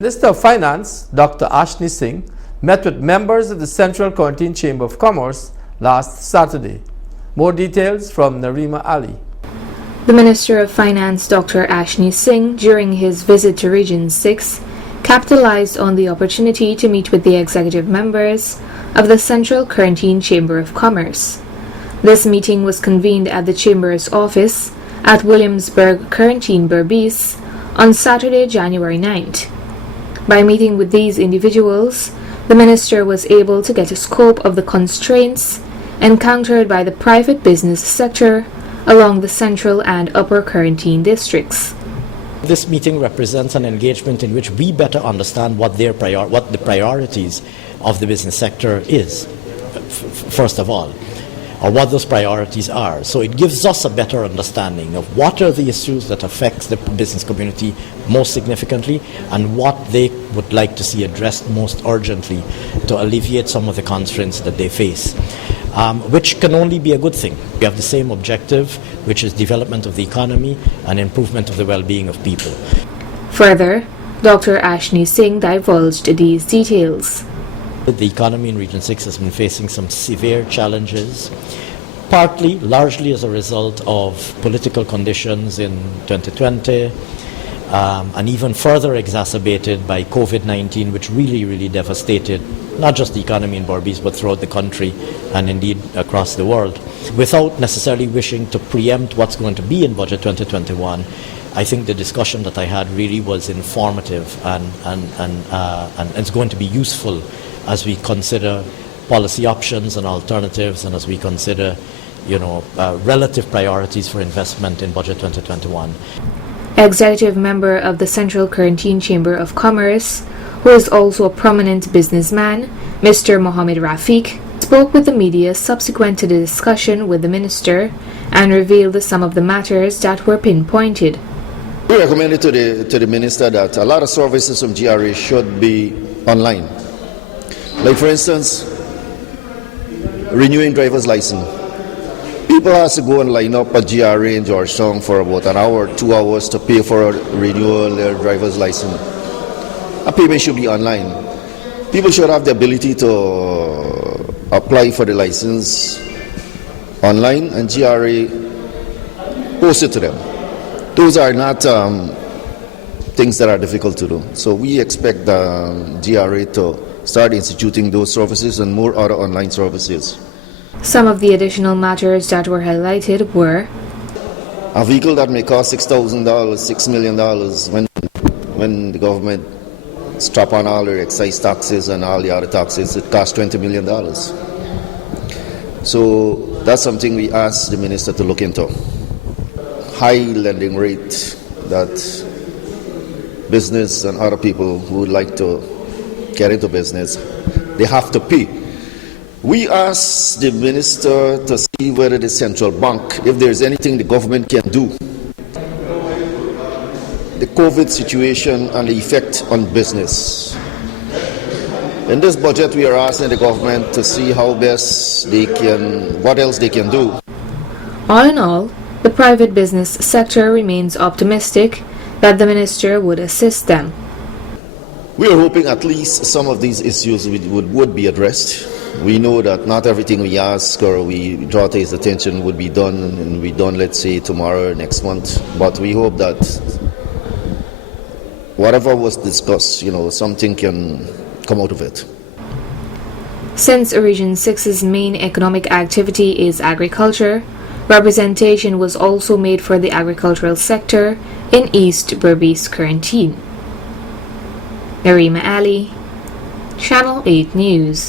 Minister of Finance, Dr. Ashni Singh, met with members of the Central Corentyne Chamber of Commerce last Saturday. More details from Narima Ali. The Minister of Finance, Dr. Ashni Singh, during his visit to Region 6, capitalized on the opportunity to meet with the executive members of the Central Corentyne Chamber of Commerce. This meeting was convened at the Chamber's office at Williamsburg, Corentyne, Berbice on Saturday, January 9th. By meeting with these individuals, the minister was able to get a scope of the constraints encountered by the private business sector along the central and upper Corentyne districts. This meeting represents an engagement in which we better understand what the priorities of the business sector is, first of all, or what those priorities are. So it gives us a better understanding of what are the issues that affect the business community most significantly and what they would like to see addressed most urgently to alleviate some of the constraints that they face, which can only be a good thing. We have the same objective, which is development of the economy and improvement of the well-being of people. Further, Dr. Ashni Singh divulged these details. The economy in Region 6 has been facing some severe challenges, largely as a result of political conditions in 2020, and even further exacerbated by COVID-19, which really devastated not just the economy in Berbice, but throughout the country and indeed across the world. Without necessarily wishing to preempt what's going to be in Budget 2021, I think the discussion that I had really was informative and it's going to be useful as we consider policy options and alternatives, and as we consider, relative priorities for investment in Budget 2021. Executive member of the Central Corentyne Chamber of Commerce, who is also a prominent businessman, Mr. Mohammed Rafiq, spoke with the media subsequent to the discussion with the minister and revealed some of the matters that were pinpointed. We recommended to the minister that a lot of services from GRA should be online. Like, for instance, renewing driver's license. People have to go and line up at GRA in Georgetown for about an hour, 2 hours to pay for a renewal of their driver's license. A payment should be online. People should have the ability to apply for the license online, and GRA post it to them. Those are not things that are difficult to do. So we expect the GRA to start instituting those services and more other online services. Some of the additional matters that were highlighted were a vehicle that may cost $6,000, $6 million, when the government strap on all their excise taxes and all the other taxes, it costs $20 million. So that's something we asked the minister to look into. High lending rate that business and other people who would like to get into business, they have to pay. We asked the minister to see whether the central bank, if there's anything the government can do. The COVID situation and the effect on business. In this budget, we are asking the government to see how best what else they can do. All in all, the private business sector remains optimistic that the minister would assist them. We are hoping at least some of these issues would be addressed. We know that not everything we ask or we draw to his attention would be done, and be done, let's say, tomorrow or next month. But we hope that whatever was discussed, something can come out of it. Since Region 6's main economic activity is agriculture, representation was also made for the agricultural sector in East Berbice, Corentyne. Narima Ali, Channel 8 News.